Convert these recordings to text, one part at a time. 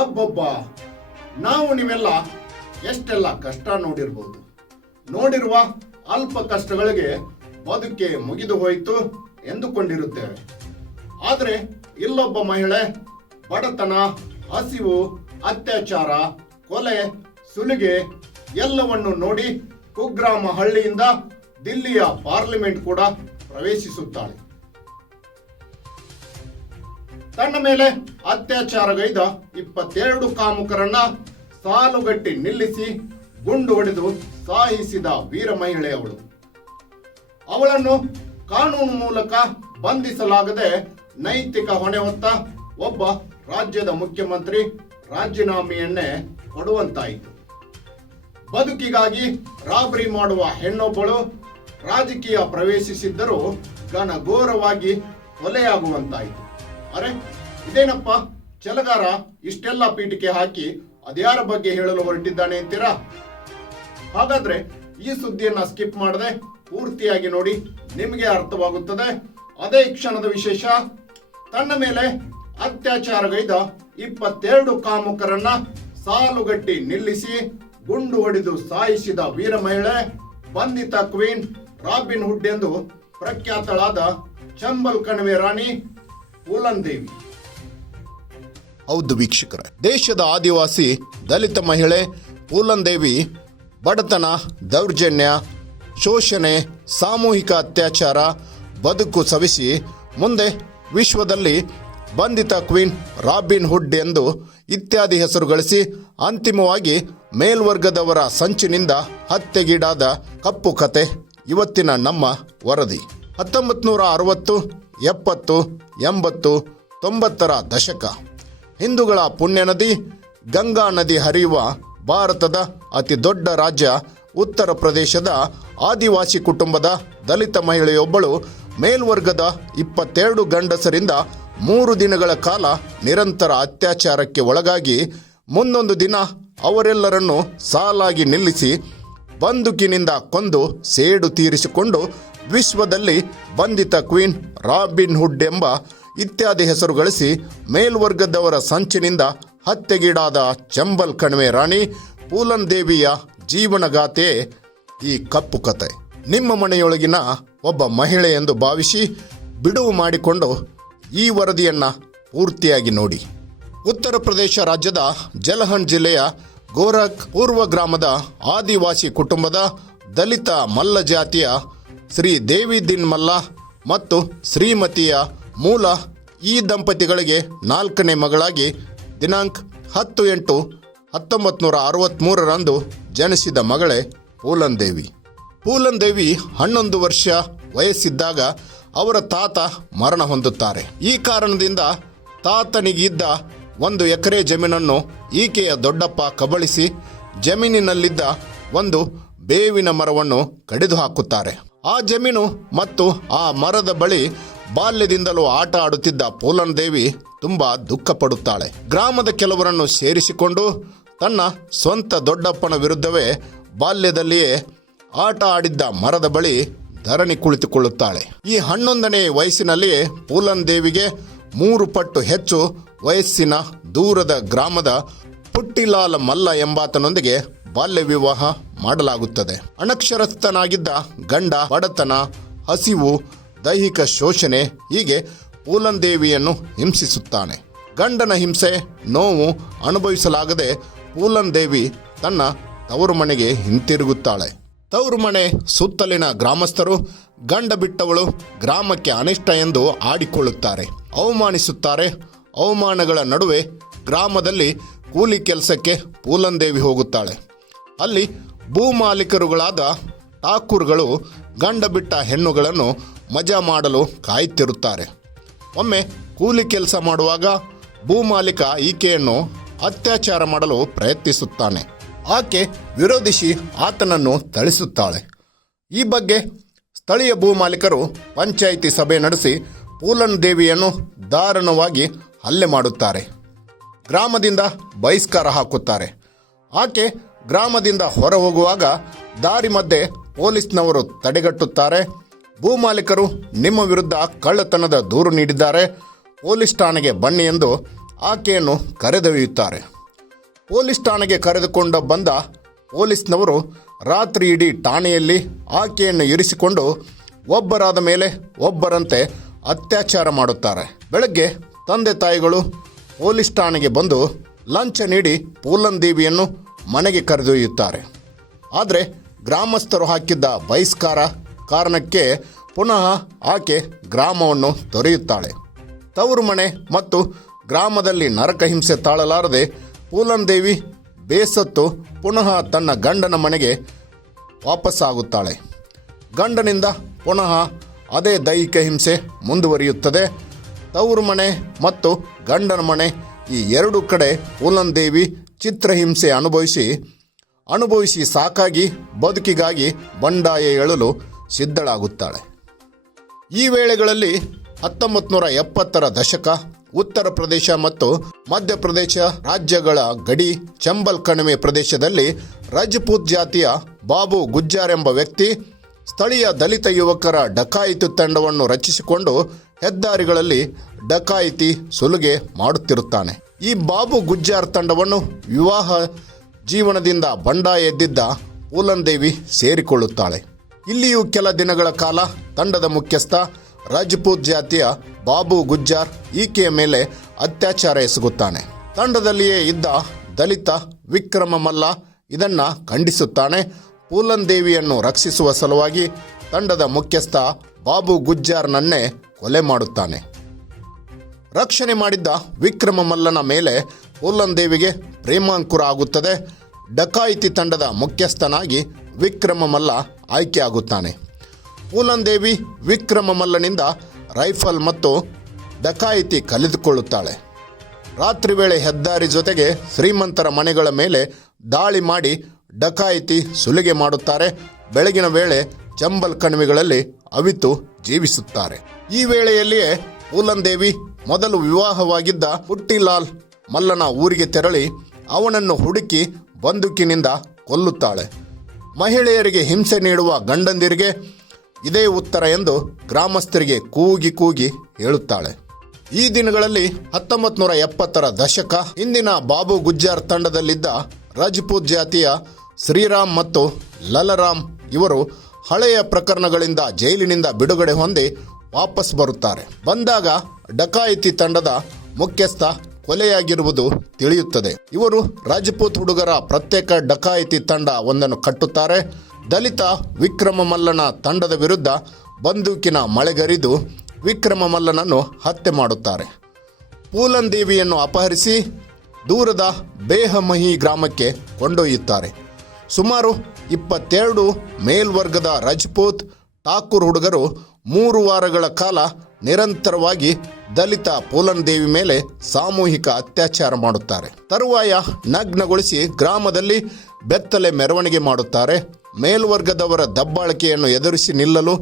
ಅಬ್ಬಬ್ಬ, ನಾವು ನೀವೆಲ್ಲ ಎಷ್ಟೆಲ್ಲ ಕಷ್ಟ ನೋಡಿರ್ಬೋದು. ನೋಡಿರುವ ಅಲ್ಪ ಕಷ್ಟಗಳಿಗೆ ಬದುಕೆ ಮುಗಿದು ಹೋಯಿತು ಎಂದುಕೊಂಡಿರುತ್ತೇವೆ. ಆದರೆ ಇಲ್ಲೊಬ್ಬ ಮಹಿಳೆ ಬಡತನ, ಹಸಿವು, ಅತ್ಯಾಚಾರ, ಕೊಲೆ, ಸುಲಿಗೆ ಎಲ್ಲವನ್ನು ನೋಡಿ ಕುಗ್ರಾಮ ಹಳ್ಳಿಯಿಂದ ದಿಲ್ಲಿಯ ಪಾರ್ಲಿಮೆಂಟ್ ಕೂಡ ಪ್ರವೇಶಿಸುತ್ತಾಳೆ. ತನ್ನ ಮೇಲೆ ಅತ್ಯಾಚಾರಗೈದ ಇಪ್ಪತ್ತೆರಡು ಕಾಮುಕರನ್ನ ಸಾಲುಗಟ್ಟಿ ನಿಲ್ಲಿಸಿ ಗುಂಡು ಹೊಡೆದು ಸಾಯಿಸಿದ ವೀರ ಮಹಿಳೆಯವಳು ಅವಳನ್ನು ಕಾನೂನು ಮೂಲಕ ಬಂಧಿಸಲಾಗದೆ ನೈತಿಕ ಹೊಣೆ ಹೊತ್ತ ಒಬ್ಬ ರಾಜ್ಯದ ಮುಖ್ಯಮಂತ್ರಿ ರಾಜೀನಾಮೆಯನ್ನೇ ಕೊಡುವಂತಾಯಿತು. ಬದುಕಿಗಾಗಿ ರಾಬರಿ ಮಾಡುವ ಹೆಣ್ಣೊಬ್ಬಳು ರಾಜಕೀಯ ಪ್ರವೇಶಿಸಿದ್ದರೂ ಘನಘೋರವಾಗಿ ಕೊಲೆಯಾಗುವಂತಾಯಿತು. ಅರೆ ಇದೇನಪ್ಪ? ಚಲಗಾರ ಇಷ್ಟೆಲ್ಲ ಪೀಠಿಕೆ ಹಾಕಿ ಅದ್ಯಾರ ಬಗ್ಗೆ ಹೇಳಲು ಹೊರಟಿದ್ದಾನೆ ಅಂತೀರಾ? ಹಾಗಾದ್ರೆ ಈ ಸುದ್ದಿಯನ್ನ ಸ್ಕಿಪ್ ಮಾಡದೆ ಪೂರ್ತಿಯಾಗಿ ನೋಡಿ, ನಿಮಗೆ ಅರ್ಥವಾಗುತ್ತದೆ. ಅದೇ ಕ್ಷಣದ ವಿಶೇಷ. ತನ್ನ ಮೇಲೆ ಅತ್ಯಾಚಾರಗೈದ ಇಪ್ಪತ್ತೆರಡು ಕಾಮುಕರನ್ನ ಸಾಲುಗಟ್ಟಿ ನಿಲ್ಲಿಸಿ ಗುಂಡು ಹೊಡೆದು ಸಾಯಿಸಿದ ವೀರ ಮಹಿಳೆ, ಬಂಧಿತ ಕ್ವೀನ್, ರಾಬಿನ್ ಹುಡ್ ಎಂದು ಪ್ರಖ್ಯಾತಳಾದ ಚಂಬಲ್ ಕಣಿವೆ ರಾಣಿ ಪೂಲನ್ ದೇವಿ ಹೌದು ವೀಕ್ಷಕರ. ದೇಶದ ಆದಿವಾಸಿ, ದಲಿತ ಮಹಿಳೆ, ಪೂಲನ್ ದೇವಿ, ಬಡತನ, ದೌರ್ಜನ್ಯ, ಶೋಷಣೆ, ಸಾಮೂಹಿಕ ಅತ್ಯಾಚಾರ, ಬದುಕು ಸವಿಸಿ ಮುಂದೆ ವಿಶ್ವದಲ್ಲಿ ಬಂಧಿತ ಕ್ವೀನ್ ರಾಬಿನ್ ಹುಡ್ ಎಂದು ಇತ್ಯಾದಿ ಹೆಸರು ಗಳಿಸಿ ಅಂತಿಮವಾಗಿ ಮೇಲ್ವರ್ಗದವರ ಸಂಚಿನಿಂದ ಹತ್ಯೆಗೀಡಾದ ಕಪ್ಪು ಕತೆ ಇವತ್ತಿನ ನಮ್ಮ ವರದಿ. ಹತ್ತೊಂಬತ್ತು ನೂರ ಅರವತ್ತು, ಎಪ್ಪತ್ತು, ಎಂಬತ್ತು, ತೊಂಬತ್ತರ ದಶಕ. ಹಿಂದೂಗಳ ಪುಣ್ಯ ನದಿ, ಗಂಗಾ ನದಿ ಹರಿಯುವ ಭಾರತದ ಅತಿ ದೊಡ್ಡ ರಾಜ್ಯ ಉತ್ತರ ಪ್ರದೇಶದ ಆದಿವಾಸಿ ಕುಟುಂಬದ ದಲಿತ ಮಹಿಳೆಯೊಬ್ಬಳು ಮೇಲ್ವರ್ಗದ ಇಪ್ಪತ್ತೆರಡು ಗಂಡಸರಿಂದ ಮೂರು ದಿನಗಳ ಕಾಲ ನಿರಂತರ ಅತ್ಯಾಚಾರಕ್ಕೆ ಒಳಗಾಗಿ ಮುಂದೊಂದು ದಿನ ಅವರೆಲ್ಲರನ್ನು ಸಾಲಾಗಿ ನಿಲ್ಲಿಸಿ ಬಂದುಕಿನಿಂದ ಕೊಂದು ಸೇಡು ತೀರಿಸಿಕೊಂಡು ವಿಶ್ವದಲ್ಲಿ ಬಂಧಿತ ಕ್ವೀನ್ ರಾಬಿನ್ ಹುಡ್ ಎಂಬ ಇತ್ಯಾದಿ ಹೆಸರು ಗಳಿಸಿ ಮೇಲ್ವರ್ಗದವರ ಸಂಚಿನಿಂದ ಹತ್ಯೆಗೀಡಾದ ಚಂಬಲ್ ಕಣಿವೆ ರಾಣಿ ಪೂಲನ್ ದೇವಿಯ ಜೀವನಗಾಥೆ ಈ ಕಪ್ಪು ಕತೆ. ನಿಮ್ಮ ಮನೆಯೊಳಗಿನ ಒಬ್ಬ ಮಹಿಳೆ ಎಂದು ಭಾವಿಸಿ ಬಿಡುವು ಮಾಡಿಕೊಂಡು ಈ ವರದಿಯನ್ನ ಪೂರ್ತಿಯಾಗಿ ನೋಡಿ. ಉತ್ತರ ಪ್ರದೇಶ ರಾಜ್ಯದ ಜಲಹನ್ ಜಿಲ್ಲೆಯ ಗೋರಖ್ ಪೂರ್ವ ಗ್ರಾಮದ ಆದಿವಾಸಿ ಕುಟುಂಬದ ದಲಿತ ಮಲ್ಲ ಜಾತಿಯ ಶ್ರೀ ದೇವಿ ದಿನ್ ಮಲ್ಲ ಮತ್ತು ಶ್ರೀಮತಿಯ ಮೂಲ ಈ ದಂಪತಿಗಳಿಗೆ ನಾಲ್ಕನೇ ಮಗಳಾಗಿ ದಿನಾಂಕ ಹತ್ತು ಎಂಟು ಹತ್ತೊಂಬತ್ತು ನೂರ ಅರವತ್ತ್ಮೂರರಂದು ಜನಿಸಿದ ಮಗಳೇ ಪೂಲನ್ ದೇವಿ ಪೂಲನ್ ದೇವಿ ಹನ್ನೊಂದು ವರ್ಷ ವಯಸ್ಸಿದ್ದಾಗ ಅವರ ತಾತ ಮರಣ ಹೊಂದುತ್ತಾರೆ. ಈ ಕಾರಣದಿಂದ ತಾತನಿಗಿದ್ದ ಒಂದು ಎಕರೆ ಜಮೀನನ್ನು ಈಕೆಯ ದೊಡ್ಡಪ್ಪ ಕಬಳಿಸಿ ಜಮೀನಿನಲ್ಲಿದ್ದ ಒಂದು ಬೇವಿನ ಮರವನ್ನು ಕಡಿದು ಹಾಕುತ್ತಾರೆ ಆ ಜಮೀನು ಮತ್ತು ಆ ಮರದ ಬಳಿ ಬಾಲ್ಯದಿಂದಲೂ ಆಟ ಆಡುತ್ತಿದ್ದ ಪೂಲನ್ ದೇವಿ ತುಂಬಾ ದುಃಖ ಪಡುತ್ತಾಳೆ ಗ್ರಾಮದ ಕೆಲವರನ್ನು ಸೇರಿಸಿಕೊಂಡು ತನ್ನ ಸ್ವಂತ ದೊಡ್ಡಪ್ಪನ ವಿರುದ್ಧವೇ ಬಾಲ್ಯದಲ್ಲಿಯೇ ಆಟ ಆಡಿದ್ದ ಮರದ ಬಳಿ ಧರಣಿ ಕುಳಿತುಕೊಳ್ಳುತ್ತಾಳೆ. ಈ ಹನ್ನೊಂದನೇ ವಯಸ್ಸಿನಲ್ಲಿಯೇ ಪೂಲನ್ ದೇವಿಗೆ ಮೂರು ಪಟ್ಟು ಹೆಚ್ಚು ವಯಸ್ಸಿನ ದೂರದ ಗ್ರಾಮದ ಪುಟ್ಟಿಲಾಲ ಮಲ್ಲ ಎಂಬಾತನೊಂದಿಗೆ ಬಾಲ್ಯ ವಿವಾಹ ಮಾಡಲಾಗುತ್ತದೆ. ಅನಕ್ಷರಸ್ಥನಾಗಿದ್ದ ಗಂಡ ಬಡತನ, ಹಸಿವು ದೈಹಿಕ ಶೋಷಣೆ ಹೀಗೆ ಪೂಲನ್ ದೇವಿಯನ್ನು ಹಿಂಸಿಸುತ್ತಾನೆ. ಗಂಡನ ಹಿಂಸೆ, ನೋವು ಅನುಭವಿಸಲಾಗದೆ ಪೂಲನ್ ದೇವಿ ತನ್ನ ತವರು ಮನೆಗೆ ಹಿಂತಿರುಗುತ್ತಾಳೆ. ತವರು ಮನೆ ಸುತ್ತಲಿನ ಗ್ರಾಮಸ್ಥರು ಗಂಡ ಬಿಟ್ಟವಳು ಗ್ರಾಮಕ್ಕೆ ಅನಿಷ್ಟ ಎಂದು ಆಡಿಕೊಳ್ಳುತ್ತಾರೆ. ಅವಮಾನಿಸುತ್ತಾರೆ. ಅವಮಾನಗಳ ನಡುವೆ ಗ್ರಾಮದಲ್ಲಿ ಕೂಲಿ ಕೆಲಸಕ್ಕೆ ಪೂಲನ್ ದೇವಿ ಹೋಗುತ್ತಾಳೆ. ಅಲ್ಲಿ ಭೂಮಾಲೀಕರುಗಳಾದ ಠಾಕೂರ್ಗಳು ಗಂಡ ಬಿಟ್ಟ ಹೆಣ್ಣುಗಳನ್ನು ಮಜಾ ಮಾಡಲು ಕಾಯುತ್ತಿರುತ್ತಾರೆ ಒಮ್ಮೆ ಕೂಲಿ ಕೆಲಸ ಮಾಡುವಾಗ ಭೂಮಾಲೀಕ ಈಕೆಯನ್ನು ಅತ್ಯಾಚಾರ ಮಾಡಲು ಪ್ರಯತ್ನಿಸುತ್ತಾನೆ. ಆಕೆ ವಿರೋಧಿಸಿ ಆತನನ್ನು ಥಳಿಸುತ್ತಾಳೆ. ಈ ಬಗ್ಗೆ ಸ್ಥಳೀಯ ಭೂಮಾಲೀಕರು ಪಂಚಾಯಿತಿ ಸಭೆ ನಡೆಸಿ ಪೂಲನ್ ದೇವಿಯನ್ನು ದಾರುಣವಾಗಿ ಹಲ್ಲೆ ಮಾಡುತ್ತಾರೆ. ಗ್ರಾಮದಿಂದ ಬಹಿಷ್ಕಾರ ಹಾಕುತ್ತಾರೆ. ಆಕೆ ಗ್ರಾಮದಿಂದ ಹೊರ ಹೋಗುವಾಗ ದಾರಿ ಮಧ್ಯೆ ಪೊಲೀಸ್ನವರು ತಡೆಗಟ್ಟುತ್ತಾರೆ. ಭೂಮಾಲೀಕರು ನಿಮ್ಮ ವಿರುದ್ಧ ಕಳ್ಳತನದ ದೂರು ನೀಡಿದ್ದಾರೆ. ಪೊಲೀಸ್ ಠಾಣೆಗೆ ಬನ್ನಿ ಎಂದು ಆಕೆಯನ್ನು ಕರೆದೊಯ್ಯುತ್ತಾರೆ. ಪೊಲೀಸ್ ಠಾಣೆಗೆ ಕರೆದುಕೊಂಡು ಬಂದ ಪೊಲೀಸ್ನವರು ರಾತ್ರಿ ಇಡೀ ಠಾಣೆಯಲ್ಲಿ ಆಕೆಯನ್ನು ಇರಿಸಿಕೊಂಡು ಒಬ್ಬರಾದ ಮೇಲೆ ಒಬ್ಬರಂತೆ ಅತ್ಯಾಚಾರ ಮಾಡುತ್ತಾರೆ. ಬೆಳಗ್ಗೆ ತಂದೆ ತಾಯಿಗಳು ಪೊಲೀಸ್ ಠಾಣೆಗೆ ಬಂದು ಲಂಚ ನೀಡಿ ಪೂಲನ್ ದೇವಿಯನ್ನು ಮನೆಗೆ ಕರೆದೊಯ್ಯುತ್ತಾರೆ. ಆದರೆ ಗ್ರಾಮಸ್ಥರು ಹಾಕಿದ್ದ ಬಹಿಷ್ಕಾರ ಕಾರಣಕ್ಕೆ ಪುನಃ ಆಕೆ ಗ್ರಾಮವನ್ನು ತೊರೆಯುತ್ತಾಳೆ. ತವರು ಮನೆ ಮತ್ತು ಗ್ರಾಮದಲ್ಲಿ ನರಕಹಿಂಸೆ ತಾಳಲಾರದೆ ಪೂಲನ್ ದೇವಿ ಬೇಸತ್ತು ಪುನಃ ತನ್ನ ಗಂಡನ ಮನೆಗೆ ವಾಪಸ್ಸಾಗುತ್ತಾಳೆ. ಗಂಡನಿಂದ ಪುನಃ ಅದೇ ದೈಹಿಕ ಹಿಂಸೆ ಮುಂದುವರಿಯುತ್ತದೆ. ತವರು ಮನೆ ಮತ್ತು ಗಂಡನ ಮನೆ ಈ ಎರಡು ಕಡೆ ಪೂಲನ್ ದೇವಿ ಚಿತ್ರಹಿಂಸೆ ಅನುಭವಿಸಿ ಅನುಭವಿಸಿ ಸಾಕಾಗಿ ಬದುಕಿಗಾಗಿ ಬಂಡಾಯ ಏಳಲು ಸಿದ್ಧಳಾಗುತ್ತಾಳೆ. ಈ ವೇಳೆಗಳಲ್ಲಿ ಹತ್ತೊಂಬತ್ತು ನೂರ ಎಪ್ಪತ್ತರ ದಶಕ, ಉತ್ತರ ಪ್ರದೇಶ ಮತ್ತು ಮಧ್ಯಪ್ರದೇಶ ರಾಜ್ಯಗಳ ಗಡಿ, ಚಂಬಲ್ ಕಣಿವೆ ಪ್ರದೇಶದಲ್ಲಿ ರಜಪೂತ್ ಜಾತಿಯ ಬಾಬು ಗುಜ್ಜಾರ್ ಎಂಬ ವ್ಯಕ್ತಿ ಸ್ಥಳೀಯ ದಲಿತ ಯುವಕರ ಡಕಾಯಿತು ತಂಡವನ್ನು ರಚಿಸಿಕೊಂಡು ಹೆದ್ದಾರಿಗಳಲ್ಲಿ ಡಕಾಯಿತಿ ಸುಲುಗೆ ಮಾಡುತ್ತಿರುತ್ತಾನೆ. ಈ ಬಾಬು ಗುಜ್ಜಾರ್ ತಂಡವನ್ನು ವಿವಾಹ ಜೀವನದಿಂದ ಬಂಡಾಯ ಎದ್ದಿದ್ದ ಪೂಲನ್ ದೇವಿ ಸೇರಿಕೊಳ್ಳುತ್ತಾಳೆ. ಇಲ್ಲಿಯೂ ಕೆಲ ದಿನಗಳ ಕಾಲ ತಂಡದ ಮುಖ್ಯಸ್ಥ ರಾಜಪೂತ್ ಜಾತಿಯ ಬಾಬು ಗುಜ್ಜಾರ್ ಈಕೆಯ ಮೇಲೆ ಅತ್ಯಾಚಾರ ಎಸಗುತ್ತಾನೆ. ತಂಡದಲ್ಲಿಯೇ ಇದ್ದ ದಲಿತ ವಿಕ್ರಮ ಮಲ್ಲ ಇದನ್ನ ಖಂಡಿಸುತ್ತಾನೆ. ಪೂಲನ್ ದೇವಿಯನ್ನು ರಕ್ಷಿಸುವ ಸಲುವಾಗಿ ತಂಡದ ಮುಖ್ಯಸ್ಥ ಬಾಬು ಗುಜ್ಜಾರ್ನನ್ನೇ ಕೊಲೆ ಮಾಡುತ್ತಾನೆ. ರಕ್ಷಣೆ ಮಾಡಿದ್ದ ವಿಕ್ರಮ ಮಲ್ಲನ ಮೇಲೆ ಪೂಲನ್ ದೇವಿಗೆ ಪ್ರೇಮಾಂಕುರ ಆಗುತ್ತದೆ. ಡಕಾಯಿತಿ ತಂಡದ ಮುಖ್ಯಸ್ಥನಾಗಿ ವಿಕ್ರಮ ಮಲ್ಲ ಆಯ್ಕೆಯಾಗುತ್ತಾನೆ ಪೂನಂದೇವಿ ದೇವಿ ವಿಕ್ರಮ ಮಲ್ಲನಿಂದ ರೈಫಲ್ ಮತ್ತು ಡಕಾಯಿತಿ ಕಲಿತುಕೊಳ್ಳುತ್ತಾಳೆ ರಾತ್ರಿ ವೇಳೆ ಹೆದ್ದಾರಿ ಜೊತೆಗೆ ಶ್ರೀಮಂತರ ಮನೆಗಳ ಮೇಲೆ ದಾಳಿ ಮಾಡಿ ಡಕಾಯಿತಿ ಸುಲಿಗೆ ಮಾಡುತ್ತಾರೆ. ಬೆಳಗಿನ ವೇಳೆ ಚಂಬಲ್ ಕಣಿವೆಗಳಲ್ಲಿ ಅವಿತು ಜೀವಿಸುತ್ತಾರೆ. ಈ ವೇಳೆಯಲ್ಲಿಯೇ ಪೂಲನ್ ದೇವಿ ಮೊದಲು ವಿವಾಹವಾಗಿದ್ದ ಪುಟ್ಟಿಲಾಲ್ ಮಲ್ಲನ ಊರಿಗೆ ತೆರಳಿ ಅವನನ್ನು ಹುಡುಕಿ ಬಂದೂಕಿನಿಂದ ಕೊಲ್ಲುತ್ತಾಳೆ. ಮಹಿಳೆಯರಿಗೆ ಹಿಂಸೆ ನೀಡುವ ಗಂಡಂದಿರಿಗೆ ಇದೇ ಉತ್ತರ ಎಂದು ಗ್ರಾಮಸ್ಥರಿಗೆ ಕೂಗಿ ಕೂಗಿ ಹೇಳುತ್ತಾಳೆ. ಈ ದಿನಗಳಲ್ಲಿ ಹತ್ತೊಂಬತ್ತು ನೂರ ಎಪ್ಪತ್ತರ ದಶಕ ಇಂದಿನ ಬಾಬು ಗುಜ್ಜಾರ್ ತಂಡದಲ್ಲಿದ್ದ ರಜಪೂತ್ ಜಾತಿಯ ಶ್ರೀರಾಮ್ ಮತ್ತು ಲಲರಾಮ್ ಇವರು ಹಳೆಯ ಪ್ರಕರಣಗಳಿಂದ ಜೈಲಿನಿಂದ ಬಿಡುಗಡೆ ಹೊಂದಿ ವಾಪಸ್ ಬರುತ್ತಾರೆ. ಬಂದಾಗ ಡಕಾಯಿತಿ ತಂಡದ ಮುಖ್ಯಸ್ಥ ಕೊಲೆಯಾಗಿರುವುದು ತಿಳಿಯುತ್ತದೆ. ಇವರು ರಾಜಪೂತ್ ಹುಡುಗರ ಪ್ರತ್ಯೇಕ ಡಕಾಯಿತಿ ತಂಡ ಒಂದನ್ನು ಕಟ್ಟುತ್ತಾರೆ. ದಲಿತ ವಿಕ್ರಮ ಮಲ್ಲನ ತಂಡದ ವಿರುದ್ಧ ಬಂದೂಕಿನ ಮಳೆಗರಿದು ವಿಕ್ರಮ ಮಲ್ಲನನ್ನು ಹತ್ಯೆ ಮಾಡುತ್ತಾರೆ. ಪೂಲನ್ ದೇವಿಯನ್ನು ಅಪಹರಿಸಿ ದೂರದ ಬೇಹಮಹಿ ಗ್ರಾಮಕ್ಕೆ ಕೊಂಡೊಯ್ಯುತ್ತಾರೆ. ಸುಮಾರು ಇಪ್ಪತ್ತೆರಡು ಮೇಲ್ವರ್ಗದ ರಜಪೂತ್ ಠಾಕೂರ್ ಹುಡುಗರು ಮೂರು ವಾರಗಳ ಕಾಲ ನಿರಂತರವಾಗಿ ದಲಿತ ಪೂಲನ್ ದೇವಿ ಮೇಲೆ ಸಾಮೂಹಿಕ ಅತ್ಯಾಚಾರ ಮಾಡುತ್ತಾರೆ. ತರುವಾಯ ನಗ್ನಗೊಳಿಸಿ ಗ್ರಾಮದಲ್ಲಿ ಬೆತ್ತಲೆ ಮೆರವಣಿಗೆ ಮಾಡುತ್ತಾರೆ. ಮೇಲ್ವರ್ಗದವರ ದಬ್ಬಾಳಿಕೆಯನ್ನು ಎದುರಿಸಿ ನಿಲ್ಲಲು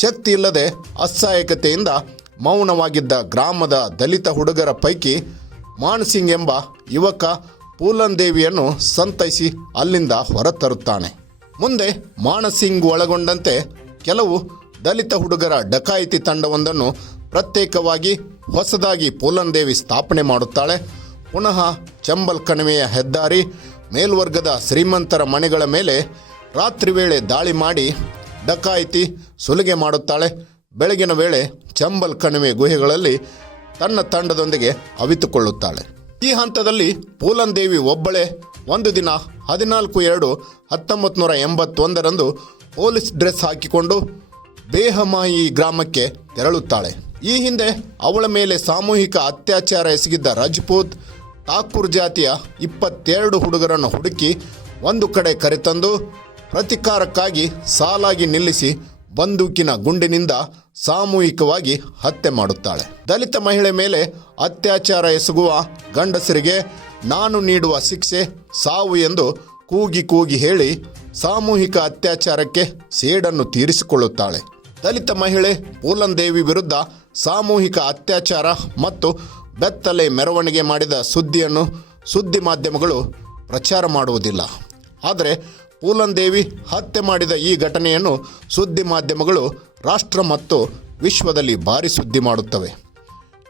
ಶಕ್ತಿ ಇಲ್ಲದೆ ಅಸಹಾಯಕತೆಯಿಂದ ಮೌನವಾಗಿದ್ದ ಗ್ರಾಮದ ದಲಿತ ಹುಡುಗರ ಪೈಕಿ ಮಾನ್ಸಿಂಗ್ ಎಂಬ ಯುವಕ ಪೂಲನ್ ದೇವಿಯನ್ನು ಸಂತೈಸಿ ಅಲ್ಲಿಂದ ಹೊರತರುತ್ತಾನೆ. ಮುಂದೆ ಮಾನಸಿಂಗ್ ಒಳಗೊಂಡಂತೆ ಕೆಲವು ದಲಿತ ಹುಡುಗರ ಡಕಾಯಿತಿ ತಂಡವೊಂದನ್ನು ಪ್ರತ್ಯೇಕವಾಗಿ ಹೊಸದಾಗಿ ಪೂಲನ್ ದೇವಿ ಸ್ಥಾಪನೆ ಮಾಡುತ್ತಾಳೆ. ಪುನಃ ಚಂಬಲ್ ಕಣಿವೆಯ ಹೆದ್ದಾರಿ ಮೇಲ್ವರ್ಗದ ಶ್ರೀಮಂತರ ಮನೆಗಳ ಮೇಲೆ ರಾತ್ರಿ ವೇಳೆ ದಾಳಿ ಮಾಡಿ ಡಕಾಯಿತಿ ಸುಲಿಗೆ ಮಾಡುತ್ತಾಳೆ. ಬೆಳಗಿನ ವೇಳೆ ಚಂಬಲ್ ಕಣಿವೆ ಗುಹೆಗಳಲ್ಲಿ ತನ್ನ ತಂಡದೊಂದಿಗೆ ಅವಿತುಕೊಳ್ಳುತ್ತಾಳೆ. ಈ ಹಂತದಲ್ಲಿ ಪೂಲನ್ ದೇವಿ ಒಬ್ಬಳೇ ಒಂದು ದಿನ ಹದಿನಾಲ್ಕು ಎರಡು ಹತ್ತೊಂಬತ್ತು ನೂರ ಎಂಬತ್ತೊಂದರಂದು ಪೊಲೀಸ್ ಡ್ರೆಸ್ ಹಾಕಿಕೊಂಡು ಬೇಹಮಾಯಿ ಗ್ರಾಮಕ್ಕೆ ತೆರಳುತ್ತಾಳೆ. ಈ ಹಿಂದೆ ಅವಳ ಮೇಲೆ ಸಾಮೂಹಿಕ ಅತ್ಯಾಚಾರ ಎಸಗಿದ್ದ ರಜಪೂತ್ ಠಾಕೂರ್ ಜಾತಿಯ ಇಪ್ಪತ್ತೆರಡು ಹುಡುಗರನ್ನು ಹುಡುಕಿ ಒಂದು ಕಡೆ ಕರೆತಂದು ಪ್ರತಿಕಾರಕ್ಕಾಗಿ ಸಾಲಾಗಿ ನಿಲ್ಲಿಸಿ ಬಂದೂಕಿನ ಗುಂಡಿನಿಂದ ಸಾಮೂಹಿಕವಾಗಿ ಹತ್ಯೆ ಮಾಡುತ್ತಾಳೆ. ದಲಿತ ಮಹಿಳೆ ಮೇಲೆ ಅತ್ಯಾಚಾರ ಎಸಗುವ ಗಂಡಸರಿಗೆ ನಾನು ನೀಡುವ ಶಿಕ್ಷೆ ಸಾವು ಎಂದು ಕೂಗಿ ಕೂಗಿ ಹೇಳಿ ಸಾಮೂಹಿಕ ಅತ್ಯಾಚಾರಕ್ಕೆ ಸೇಡನ್ನು ತೀರಿಸಿಕೊಳ್ಳುತ್ತಾಳೆ. ದಲಿತ ಮಹಿಳೆ ಪೂಲನ್ ದೇವಿ ವಿರುದ್ಧ ಸಾಮೂಹಿಕ ಅತ್ಯಾಚಾರ ಮತ್ತು ಬೆತ್ತಲೆ ಮೆರವಣಿಗೆ ಮಾಡಿದ ಸುದ್ದಿಯನ್ನು ಸುದ್ದಿ ಮಾಧ್ಯಮಗಳು ಪ್ರಚಾರ ಮಾಡುವುದಿಲ್ಲ. ಆದರೆ ಪೂಲನ್ ದೇವಿ ಹತ್ಯೆ ಮಾಡಿದ ಈ ಘಟನೆಯನ್ನು ಸುದ್ದಿ ಮಾಧ್ಯಮಗಳು ರಾಷ್ಟ್ರ ಮತ್ತು ವಿಶ್ವದಲ್ಲಿ ಭಾರಿ ಸುದ್ದಿ ಮಾಡುತ್ತವೆ.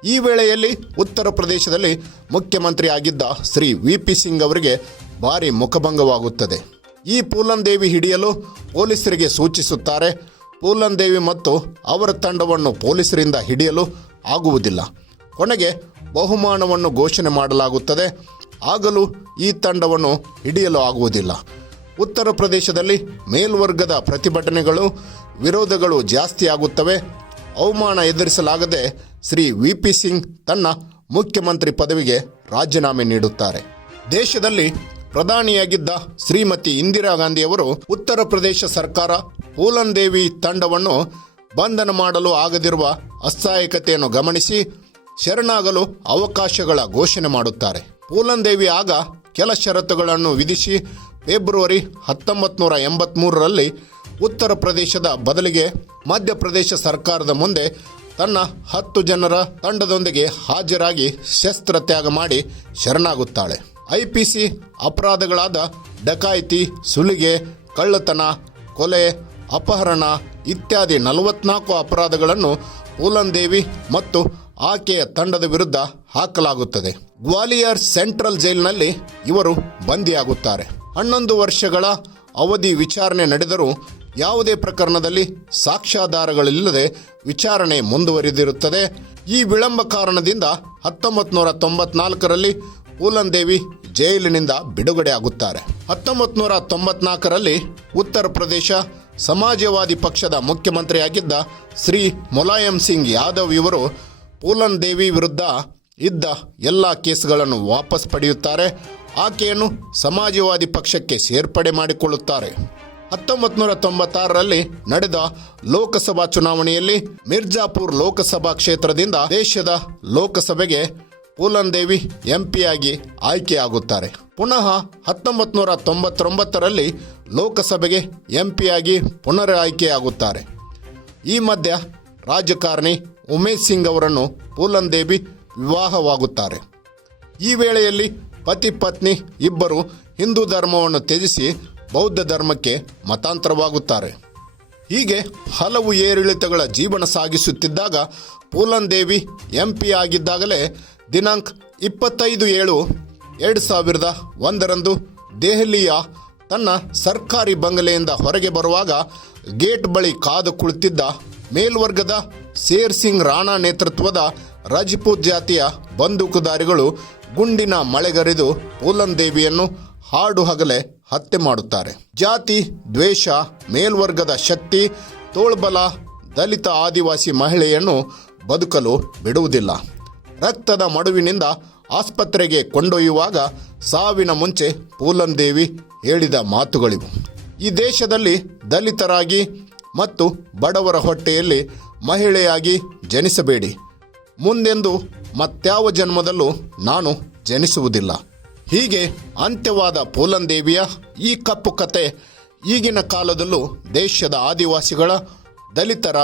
ಈ ವೇಳೆಯಲ್ಲಿ ಉತ್ತರ ಪ್ರದೇಶದಲ್ಲಿ ಮುಖ್ಯಮಂತ್ರಿ ಆಗಿದ್ದ ಶ್ರೀ ವಿ ಪಿ ಸಿಂಗ್ ಅವರಿಗೆ ಭಾರಿ ಮುಖಭಂಗವಾಗುತ್ತದೆ. ಈ ಪೂಲನ್ ದೇವಿ ಹಿಡಿಯಲು ಪೊಲೀಸರಿಗೆ ಸೂಚಿಸುತ್ತಾರೆ ಪೂಲನ್ ದೇವಿ ಮತ್ತು ಅವರ ತಂಡವನ್ನು ಪೊಲೀಸರಿಂದ ಹಿಡಿಯಲು ಆಗುವುದಿಲ್ಲ. ಕೊನೆಗೆ ಬಹುಮಾನವನ್ನು ಘೋಷಣೆ ಮಾಡಲಾಗುತ್ತದೆ. ಆಗಲೂ ಈ ತಂಡವನ್ನು ಹಿಡಿಯಲು ಆಗುವುದಿಲ್ಲ. ಉತ್ತರ ಪ್ರದೇಶದಲ್ಲಿ ಮೇಲ್ವರ್ಗದ ಪ್ರತಿಭಟನೆಗಳು, ವಿರೋಧಗಳು ಜಾಸ್ತಿ ಆಗುತ್ತವೆ ಅವಮಾನ ಎದುರಿಸಲಾಗದೆ ಶ್ರೀ ವಿ ಪಿ ಸಿಂಗ್ ತನ್ನ ಮುಖ್ಯಮಂತ್ರಿ ಪದವಿಗೆ ರಾಜೀನಾಮೆ ನೀಡುತ್ತಾರೆ. ದೇಶದಲ್ಲಿ ಪ್ರಧಾನಿಯಾಗಿದ್ದ ಶ್ರೀಮತಿ ಇಂದಿರಾ ಗಾಂಧಿಯವರು ಉತ್ತರ ಪ್ರದೇಶ ಸರ್ಕಾರ ಪೂಲನ್ ದೇವಿ ತಂಡವನ್ನು ಬಂಧನ ಮಾಡಲು ಆಗದಿರುವ ಅಸಹಾಯಕತೆಯನ್ನು ಗಮನಿಸಿ ಶರಣಾಗಲು ಅವಕಾಶಗಳ ಘೋಷಣೆ ಮಾಡುತ್ತಾರೆ. ಪೂಲನ್ ದೇವಿ ಆಗ ಕೆಲ ಷರತ್ತುಗಳನ್ನು ವಿಧಿಸಿ ಫೆಬ್ರವರಿ ಹತ್ತೊಂಬತ್ತು ನೂರ ಉತ್ತರ ಪ್ರದೇಶದ ಬದಲಿಗೆ ಮಧ್ಯಪ್ರದೇಶ ಸರ್ಕಾರದ ಮುಂದೆ ತನ್ನ ಹತ್ತು ಜನರ ತಂಡದೊಂದಿಗೆ ಹಾಜರಾಗಿ ಶಸ್ತ್ರತ್ಯಾಗ ಮಾಡಿ ಶರಣಾಗುತ್ತಾಳೆ. ಐಪಿಸಿ ಅಪರಾಧಗಳಾದ ಡಕಾಯಿತಿ, ಸುಲಿಗೆ, ಕಳ್ಳತನ, ಕೊಲೆ, ಅಪಹರಣ ಇತ್ಯಾದಿ ನಲವತ್ನಾಲ್ಕು ಅಪರಾಧಗಳನ್ನು ಪೂಲನ್ ದೇವಿ ಮತ್ತು ಆಕೆಯ ತಂಡದ ವಿರುದ್ಧ ಹಾಕಲಾಗುತ್ತದೆ. ಗ್ವಾಲಿಯರ್ ಸೆಂಟ್ರಲ್ ಜೈಲಿನಲ್ಲಿ ಇವರು ಬಂದಿಯಾಗುತ್ತಾರೆ ಹನ್ನೊಂದು ವರ್ಷಗಳ ಅವಧಿ ವಿಚಾರಣೆ ನಡೆದರೂ ಯಾವುದೇ ಪ್ರಕರಣದಲ್ಲಿ ಸಾಕ್ಷ್ಯಾಧಾರಗಳಿಲ್ಲದೆ ವಿಚಾರಣೆ ಮುಂದುವರಿದಿರುತ್ತದೆ. ಈ ವಿಳಂಬ ಕಾರಣದಿಂದ ಹತ್ತೊಂಬತ್ತು ನೂರ ತೊಂಬತ್ನಾಲ್ಕರಲ್ಲಿ ಪೂಲನ್ ದೇವಿ ಜೈಲಿನಿಂದ ಬಿಡುಗಡೆ ಆಗುತ್ತಾರೆ ಹತ್ತೊಂಬತ್ತು ನೂರ ತೊಂಬತ್ನಾಲ್ಕರಲ್ಲಿ ಉತ್ತರ ಪ್ರದೇಶ ಸಮಾಜವಾದಿ ಪಕ್ಷದ ಮುಖ್ಯಮಂತ್ರಿಯಾಗಿದ್ದ ಶ್ರೀ ಮುಲಾಯಂ ಸಿಂಗ್ ಯಾದವ್ ಇವರು ಪೂಲನ್ ದೇವಿ ವಿರುದ್ಧ ಇದ್ದ ಎಲ್ಲ ಕೇಸ್ಗಳನ್ನು ವಾಪಸ್ ಪಡೆಯುತ್ತಾರೆ. ಆಕೆಯನ್ನು ಸಮಾಜವಾದಿ ಪಕ್ಷಕ್ಕೆ ಸೇರ್ಪಡೆ ಮಾಡಿಕೊಳ್ಳುತ್ತಾರೆ. ಹತ್ತೊಂಬತ್ತು ನೂರ ತೊಂಬತ್ತಾರರಲ್ಲಿ ನಡೆದ ಲೋಕಸಭಾ ಚುನಾವಣೆಯಲ್ಲಿ ಮಿರ್ಜಾಪುರ್ ಲೋಕಸಭಾ ಕ್ಷೇತ್ರದಿಂದ ದೇಶದ ಲೋಕಸಭೆಗೆ ಪೂಲನ್ ದೇವಿ ಎಂಪಿಯಾಗಿ ಆಯ್ಕೆಯಾಗುತ್ತಾರೆ. ಪುನಃ ಹತ್ತೊಂಬತ್ತು ನೂರ ತೊಂಬತ್ತೊಂಬತ್ತರಲ್ಲಿ ಲೋಕಸಭೆಗೆ ಎಂಪಿಯಾಗಿ ಪುನರ್ ಆಯ್ಕೆಯಾಗುತ್ತಾರೆ ಈ ಮಧ್ಯ ರಾಜಕಾರಣಿ ಉಮೇಶ್ ಸಿಂಗ್ ಅವರನ್ನು ಪೂಲನ್ ದೇವಿ ವಿವಾಹವಾಗುತ್ತಾರೆ. ಈ ವೇಳೆಯಲ್ಲಿ ಪತಿ ಪತ್ನಿ ಇಬ್ಬರು ಹಿಂದೂ ಧರ್ಮವನ್ನು ತ್ಯಜಿಸಿ ಬೌದ್ಧ ಧರ್ಮಕ್ಕೆ ಮತಾಂತರವಾಗುತ್ತಾರೆ. ಹೀಗೆ ಹಲವು ಏರಿಳಿತಗಳ ಜೀವನ ಸಾಗಿಸುತ್ತಿದ್ದಾಗ ಪೂಲನ್ ದೇವಿ ಎಂ ಪಿ ಆಗಿದ್ದಾಗಲೇ ದಿನಾಂಕ ಇಪ್ಪತ್ತೈದು ಏಳು ಎರಡು ಸಾವಿರದ ಒಂದರಂದು ದೆಹಲಿಯ ತನ್ನ ಸರ್ಕಾರಿ ಬಂಗಲೆಯಿಂದ ಹೊರಗೆ ಬರುವಾಗ ಗೇಟ್ ಬಳಿ ಕಾದು ಕುಳಿತಿದ್ದ ಮೇಲ್ವರ್ಗದ ಸೇರ್ ಸಿಂಗ್ ರಾಣಾ ನೇತೃತ್ವದ ರಜಪೂತ್ ಜಾತಿಯ ಬಂದೂಕುದಾರಿಗಳು ಗುಂಡಿನ ಮಳೆಗರೆದು ಪೂಲನ್ ದೇವಿಯನ್ನು ಹಾಡು ಹಗಲೆ ಹತ್ಯೆ ಮಾಡುತ್ತಾರೆ. ಜಾತಿ, ದ್ವೇಷ, ಮೇಲ್ವರ್ಗದ ಶಕ್ತಿ, ತೋಳ್ಬಲ, ದಲಿತ ಆದಿವಾಸಿ ಮಹಿಳೆಯನ್ನು ಬದುಕಲು ಬಿಡುವುದಿಲ್ಲ. ರಕ್ತದ ಮಡುವಿನಿಂದ ಆಸ್ಪತ್ರೆಗೆ ಕೊಂಡೊಯ್ಯುವಾಗ ಸಾವಿನ ಮುಂಚೆ ಪೂಲನ್ ದೇವಿ ಹೇಳಿದ ಮಾತುಗಳಿವು. ಈ ದೇಶದಲ್ಲಿ ದಲಿತರಾಗಿ ಮತ್ತು ಬಡವರ ಹೊಟ್ಟೆಯಲ್ಲಿ ಮಹಿಳೆಯಾಗಿ ಜನಿಸಬೇಡಿ. ಮುಂದೆಂದು ಮತ್ಯಾವ ಜನ್ಮದಲ್ಲೂ ನಾನು ಜನಿಸುವುದಿಲ್ಲ. ಹೀಗೆ ಅಂತ್ಯವಾದ ಪೂಲನ್ ದೇವಿಯ ಈ ಕಪ್ಪು ಕತೆ ಈಗಿನ ಕಾಲದಲ್ಲೂ ದೇಶದ ಆದಿವಾಸಿಗಳ ದಲಿತರ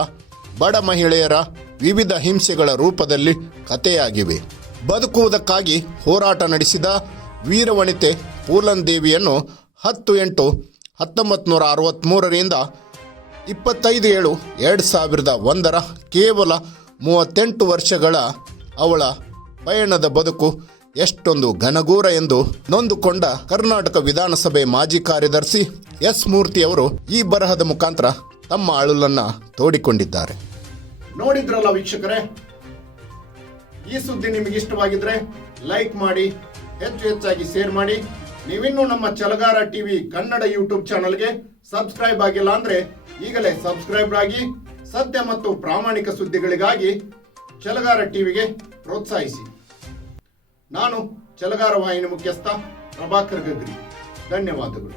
ಬಡ ಮಹಿಳೆಯರ ವಿವಿಧ ಹಿಂಸೆಗಳ ರೂಪದಲ್ಲಿ ಕಥೆಯಾಗಿವೆ. ಬದುಕುವುದಕ್ಕಾಗಿ ಹೋರಾಟ ನಡೆಸಿದ ವೀರವನಿತೆ ಪೂಲನ್ ದೇವಿಯನ್ನು ಹತ್ತು ಎಂಟು ಹತ್ತೊಂಬತ್ತು ನೂರ ಅರವತ್ತ್ಮೂರರಿಂದ ಇಪ್ಪತ್ತೈದು ಏಳು ಎರಡು ಸಾವಿರದ ಒಂದರ ಕೇವಲ ಮೂವತ್ತೆಂಟು ವರ್ಷಗಳ ಅವಳ ಪಯಣದ ಬದುಕು ಎಷ್ಟೊಂದು ಘನಘೋರ ಎಂದು ನೊಂದುಕೊಂಡ ಕರ್ನಾಟಕ ವಿಧಾನಸಭೆ ಮಾಜಿ ಕಾರ್ಯದರ್ಶಿ ಎಸ್ ಮೂರ್ತಿಯವರು ಈ ಬರಹದ ಮುಖಾಂತರ ತಮ್ಮ ಅಳುಲನ್ನ ತೋಡಿಕೊಂಡಿದ್ದಾರೆ. ನೋಡಿದ್ರಲ್ಲ ವೀಕ್ಷಕರೇ? ಈ ಸುದ್ದಿ ನಿಮಗೆ ಇಷ್ಟವಾಗಿದ್ರೆ ಲೈಕ್ ಮಾಡಿ, ಹೆಚ್ಚು ಹೆಚ್ಚಾಗಿ ಶೇರ್ ಮಾಡಿ. ನೀವಿನ್ನೂ ನಮ್ಮ ಚಲಗಾರ ಟಿವಿ ಕನ್ನಡ ಯೂಟ್ಯೂಬ್ ಚಾನಲ್ಗೆ ಸಬ್ಸ್ಕ್ರೈಬ್ ಆಗಿಲ್ಲ ಅಂದ್ರೆ ಈಗಲೇ ಸಬ್ಸ್ಕ್ರೈಬ್ ಆಗಿ, ಸತ್ಯ ಮತ್ತು ಪ್ರಾಮಾಣಿಕ ಸುದ್ದಿಗಳಿಗಾಗಿ ಚಲಗಾರ ಟಿವಿಗೆ ಪ್ರೋತ್ಸಾಹಿಸಿ. ನಾನು ಚಲಗಾರ ವಾಹಿನಿ ಮುಖ್ಯಸ್ಥ ಪ್ರಭಾಕರ್ ಗಗ್ರಿ. ಧನ್ಯವಾದಗಳು.